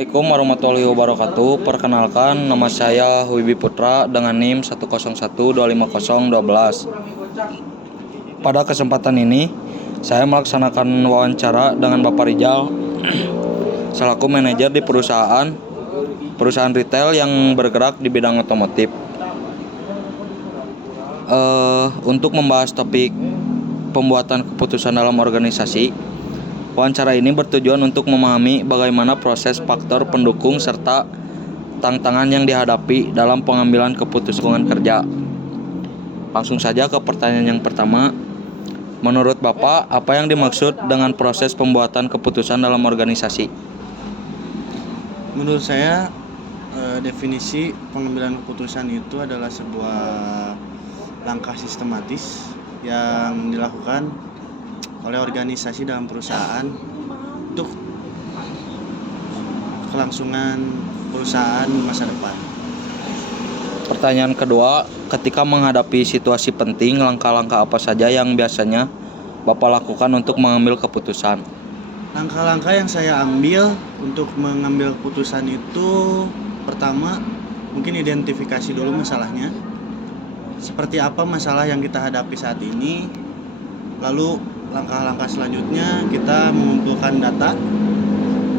Assalamualaikum warahmatullahi wabarakatuh. Perkenalkan, nama saya Wibi Putra dengan NIM 101250212. Pada kesempatan ini, saya melaksanakan wawancara dengan Bapak Rijal selaku manajer di perusahaan retail yang bergerak di bidang otomotif. Untuk membahas topik pembuatan keputusan dalam organisasi, wawancara ini bertujuan untuk memahami bagaimana proses faktor pendukung serta tantangan yang dihadapi dalam pengambilan keputusan kerja. Langsung saja ke pertanyaan yang pertama. Menurut Bapak, apa yang dimaksud dengan proses pembuatan keputusan dalam organisasi? Menurut saya, definisi pengambilan keputusan itu adalah sebuah langkah sistematis yang dilakukan oleh organisasi dalam perusahaan untuk kelangsungan perusahaan masa depan. Pertanyaan kedua, ketika menghadapi situasi penting, langkah-langkah apa saja yang biasanya Bapak lakukan untuk mengambil keputusan? Langkah-langkah yang saya ambil untuk mengambil keputusan itu, pertama, mungkin identifikasi dulu masalahnya. Seperti apa masalah yang kita hadapi saat ini. Lalu langkah-langkah selanjutnya kita mengumpulkan data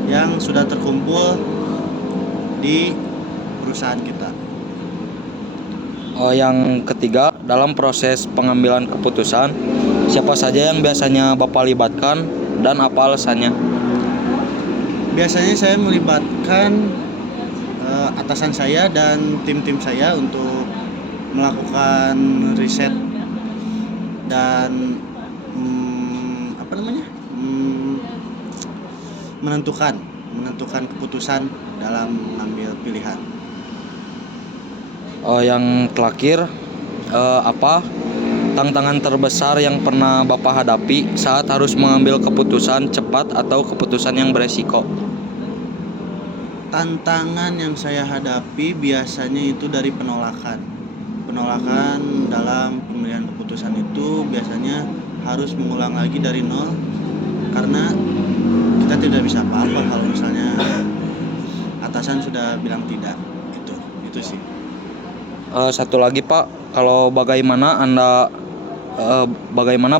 yang sudah terkumpul di perusahaan kita. Yang ketiga, dalam proses pengambilan keputusan, siapa saja yang biasanya Bapak libatkan dan apa alasannya? Biasanya saya melibatkan atasan saya dan tim-tim saya untuk melakukan riset dan menentukan keputusan dalam mengambil pilihan. Yang terakhir, apa tantangan terbesar yang pernah Bapak hadapi saat harus mengambil keputusan cepat atau keputusan yang beresiko? Tantangan yang saya hadapi biasanya itu dari penolakan dalam pemilihan keputusan itu biasanya harus mengulang lagi dari nol, karena kita tidak bisa apa-apa kalau misalnya atasan sudah bilang tidak. Itu sih. Satu lagi Pak, kalau bagaimana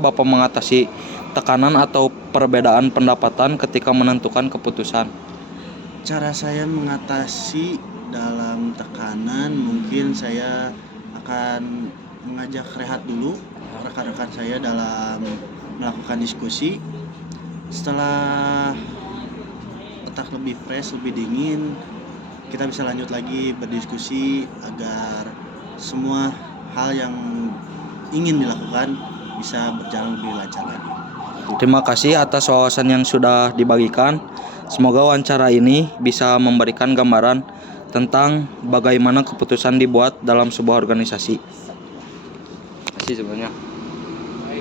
Bapak mengatasi tekanan atau perbedaan pendapatan ketika menentukan keputusan? Cara saya mengatasi dalam tekanan, mungkin saya akan mengajak rehat dulu rekan-rekan saya dalam melakukan diskusi. Setelah otak lebih fresh, lebih dingin, kita bisa lanjut lagi berdiskusi agar semua hal yang ingin dilakukan bisa berjalan lebih lancar lagi. Terima kasih atas wawasan yang sudah dibagikan. Semoga wawancara ini bisa memberikan gambaran tentang bagaimana keputusan dibuat dalam sebuah organisasi. Terima kasih sebenarnya.